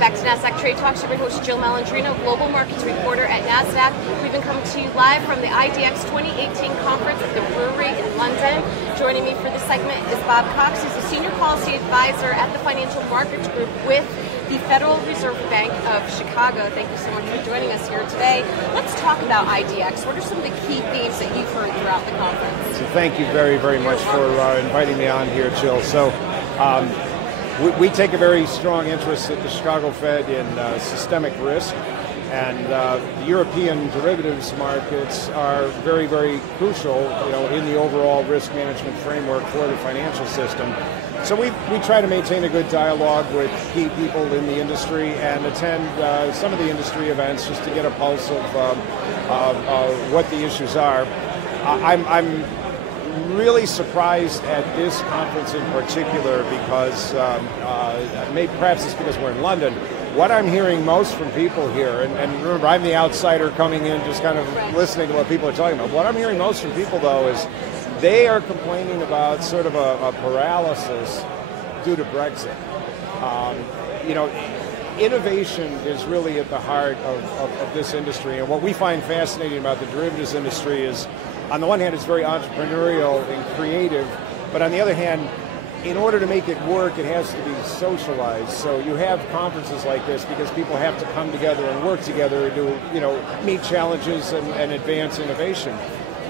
Welcome back to Nasdaq Trade Talks. I'm your host, Jill Malandrino, Global Markets Reporter at Nasdaq. We've been coming to you live from the IDX 2018 conference at the Brewery in London. Joining me for this segment is Bob Cox, who's a Senior Policy Advisor at the Financial Markets Group with the Federal Reserve Bank of Chicago. Thank you so much for joining us here today. Let's talk about IDX. What are some of the key themes that you've heard throughout the conference? So thank you very, very much for inviting me on here, Jill. So we take a very strong interest at the Chicago Fed in systemic risk, and the European derivatives markets are very, very crucial, in the overall risk management framework for the financial system. So we try to maintain a good dialogue with key people in the industry and attend some of the industry events just to get a pulse of what the issues are. I'm really surprised at this conference in particular because perhaps it's because we're in London. What I'm hearing most from people here, and remember, I'm the outsider coming in just kind of listening to what people are talking about. What I'm hearing most from people, though, is they are complaining about sort of a paralysis due to Brexit. Innovation is really at the heart of this industry, and what we find fascinating about the derivatives industry is, on the one hand, it's very entrepreneurial and creative, but on the other hand, in order to make it work, it has to be socialized. So you have conferences like this because people have to come together and work together to, meet challenges and advance innovation.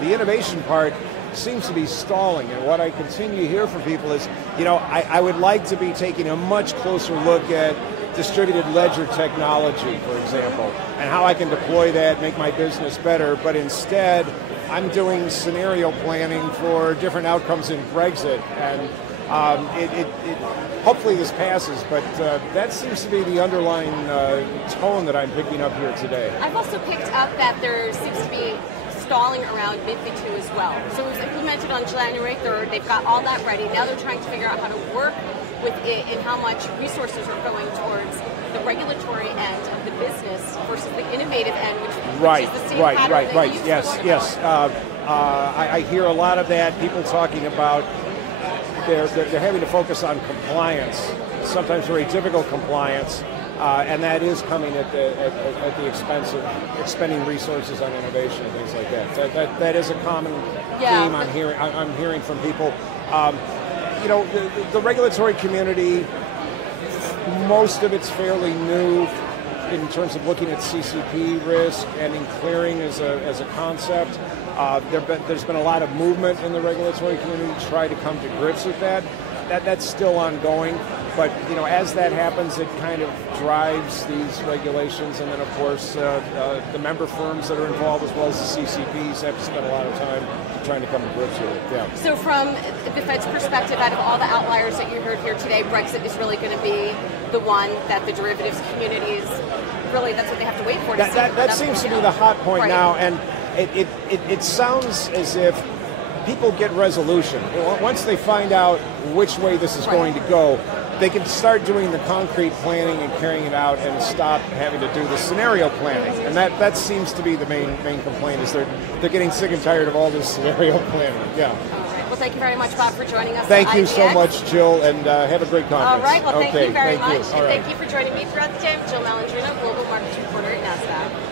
The innovation part seems to be stalling, and what I continue to hear from people is, I would like to be taking a much closer look at distributed ledger technology, for example, and how I can deploy that, make my business better, but instead, I'm doing scenario planning for different outcomes in Brexit, and hopefully this passes, but that seems to be the underlying tone that I'm picking up here today. I've also picked up that there seems to be stalling around MiFID II as well. So it was implemented on January 3rd. They've got all that ready. Now they're trying to figure out how to work with it and how much resources are going towards the regulatory end of the business versus the innovative end, which is the same pattern that you Yes. I hear a lot of that. People talking about they're having to focus on compliance, sometimes very difficult compliance, and that is coming at the expense of expending resources on innovation and things like that. That is a common theme I'm hearing from people. The regulatory community, most of it's fairly new in terms of looking at CCP risk and in clearing as a concept. There's been a lot of movement in the regulatory community to try to come to grips with that. That's still ongoing, but as that happens, it kind of drives these regulations, and then of course the member firms that are involved as well as the CCPs have to spend a lot of time trying to come to grips with it. Yeah. So from the Fed's perspective, out of all the outliers that you heard here today, Brexit is really going to be the one that the derivatives community is really, that's what they have to wait for. That seems to be the hot point now, and it sounds as if people get resolution. Once they find out which way this is going to go, they can start doing the concrete planning and carrying it out and stop having to do the scenario planning. And that seems to be the main complaint, is they're getting sick and tired of all this scenario planning. Yeah. All right. Well, thank you very much, Bob, for joining us. Thank you so much, Jill, and have a great conference. All right. Well, thank you very much. And thank you for joining me throughout the day. I'm Jill Malandrino, Global Markets Reporter at Nasdaq.